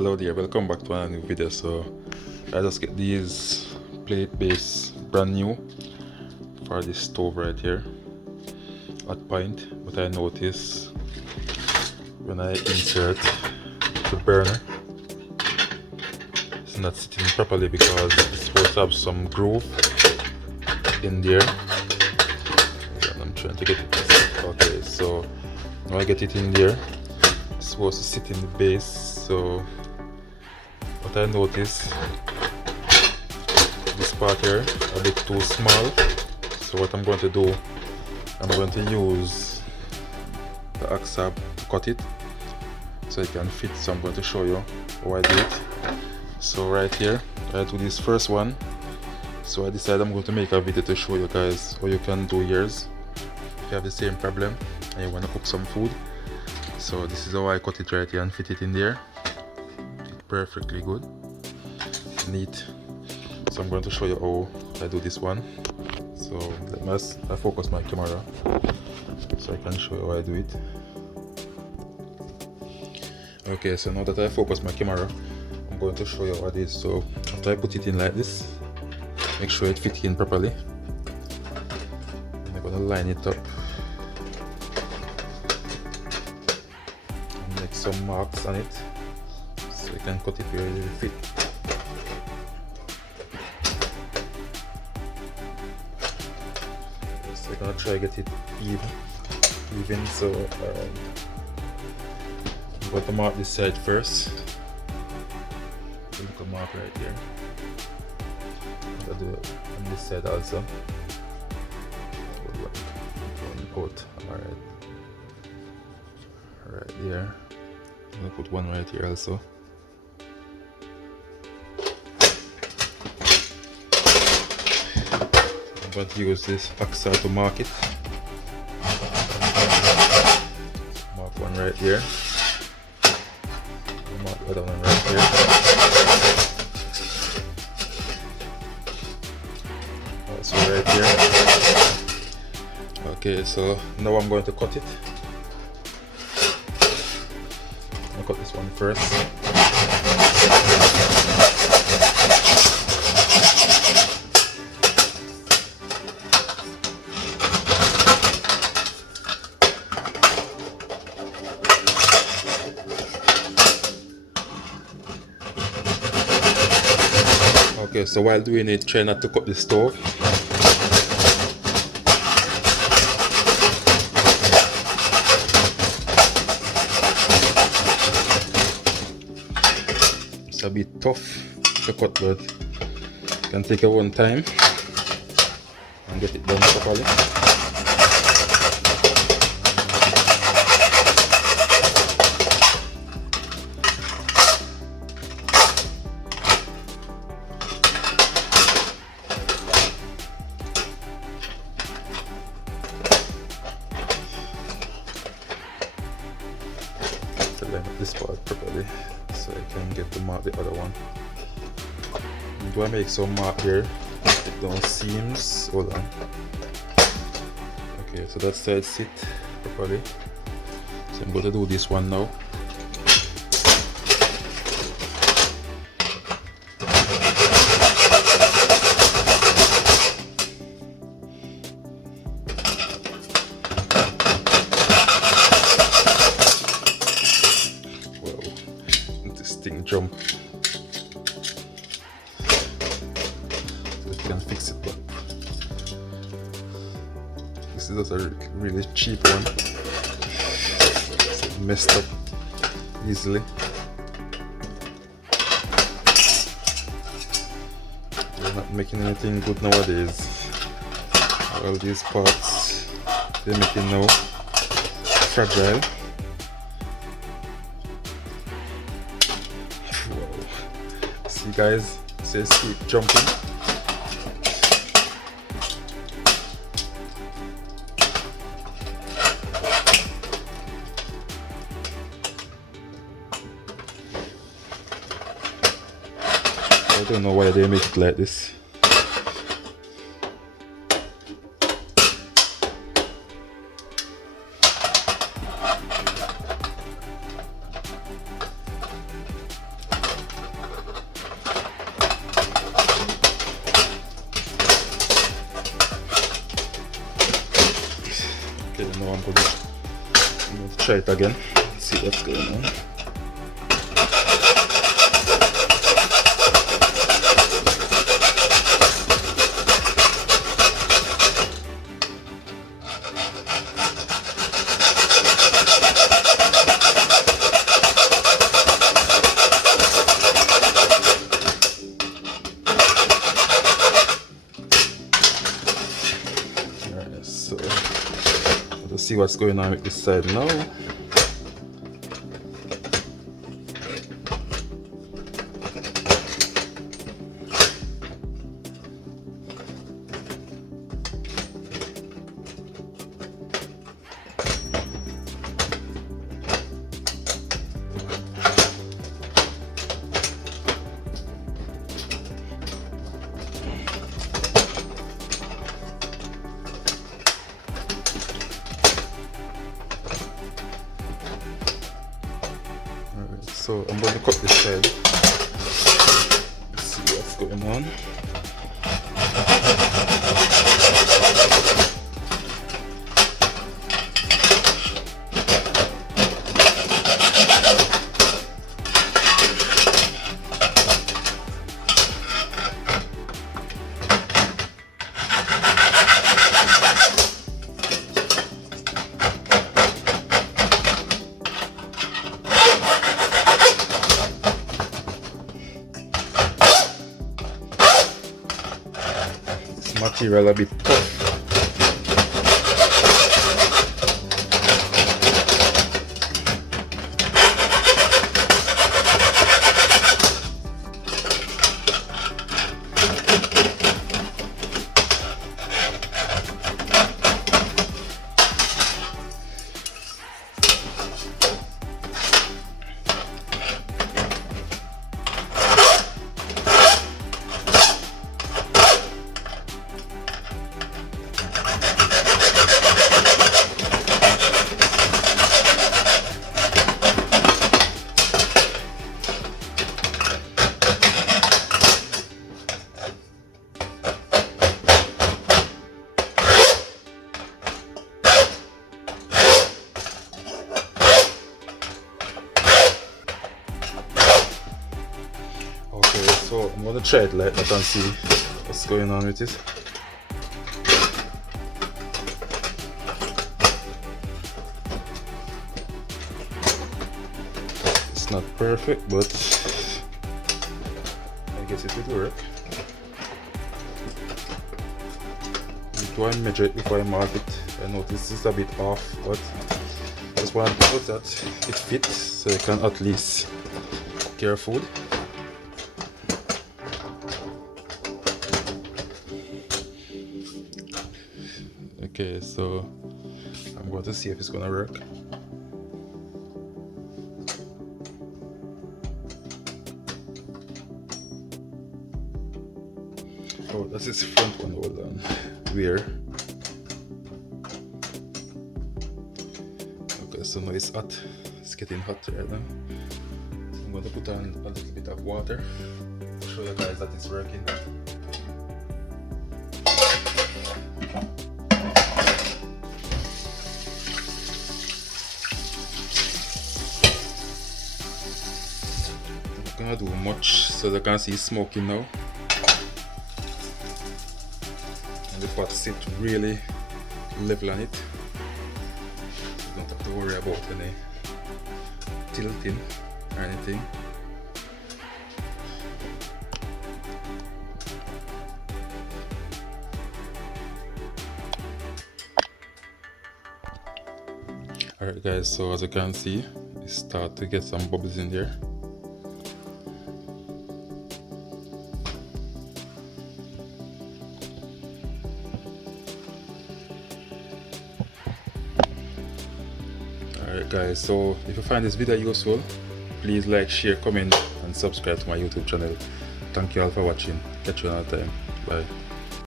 Hello there, welcome back to another new video. So I just get these plate base brand new for this stove right here at point, but I notice when I insert the burner it's not sitting properly because it's supposed to have some groove in there, and I'm trying to get it. Okay, so now I get it in there. It's supposed to sit in the base, so what I noticed, this part here a bit too small. So what I'm going to do, I'm going to use the hacksaw to cut it so it can fit. So I'm going to show you how I do it. So right here I do this first one. So I decided I'm going to make a video to show you guys how you can do yours if you have the same problem and you want to cook some food. So this is how I cut it right here and fit it in there. Perfectly good, neat. So I'm going to show you how I do this one. So let me focus my camera so I can show you how I do it. Okay, so now that I focus my camera, I'm going to show you how it is. So after I put it in like this, make sure it fits in properly. I'm going to line it up and make some marks on it. So you can cut it where it will fit. So I'm gonna try to get it even. So I'm going to mark this side first. Look a mark right here. I'm gonna do it on this side also. Out. Right there. I'm gonna put one right here also. I'm going to use this hacksaw to mark it. Mark one right here. Mark the other one right here. Also right here. Okay, so now I'm going to cut it. I'll cut this one first. Okay, so while doing it, try not to cut the stove. It's a bit tough to cut, but you can take your own time and get it done properly. Line up this part properly so I can get to mark the other one. Do I make some mark here? It don't seams. Hold on. Okay, so that side sit properly. So I'm going to do this one now. Thing jump. So you can fix it, but this is just a really cheap one. It's messed up easily. They're not making anything good nowadays. All these parts they're making now fragile. See guys, it says keep jumping. I don't know why they make it like this. try it again, see what's going on. Alright, so let's see what's going on with this side now. So I'm going to cut this side. Let's see what's going on. Material a bit tough. So I'm gonna try it like that and see what's going on with it. It's not perfect, but I guess it will work. Do I measure it before I mark it? I notice it's a bit off, but I just want to know that it fits so you can at least cook your food. Okay, so I'm going to see if it's gonna work. Oh, that's its front one. Hold on. Where? Okay, so now it's hot. It's getting hot right now. So I'm going to put on a little bit of water to show you guys that it's working. Gonna do much so they can see smoking now, and the pot sit really level on it. You don't have to worry about any tilting or anything. Alright guys, so as you can see, it start to get some bubbles in there. Alright guys, so if you find this video useful, please like, share, comment and subscribe to my YouTube channel. Thank you all for watching. Catch you another time. Bye.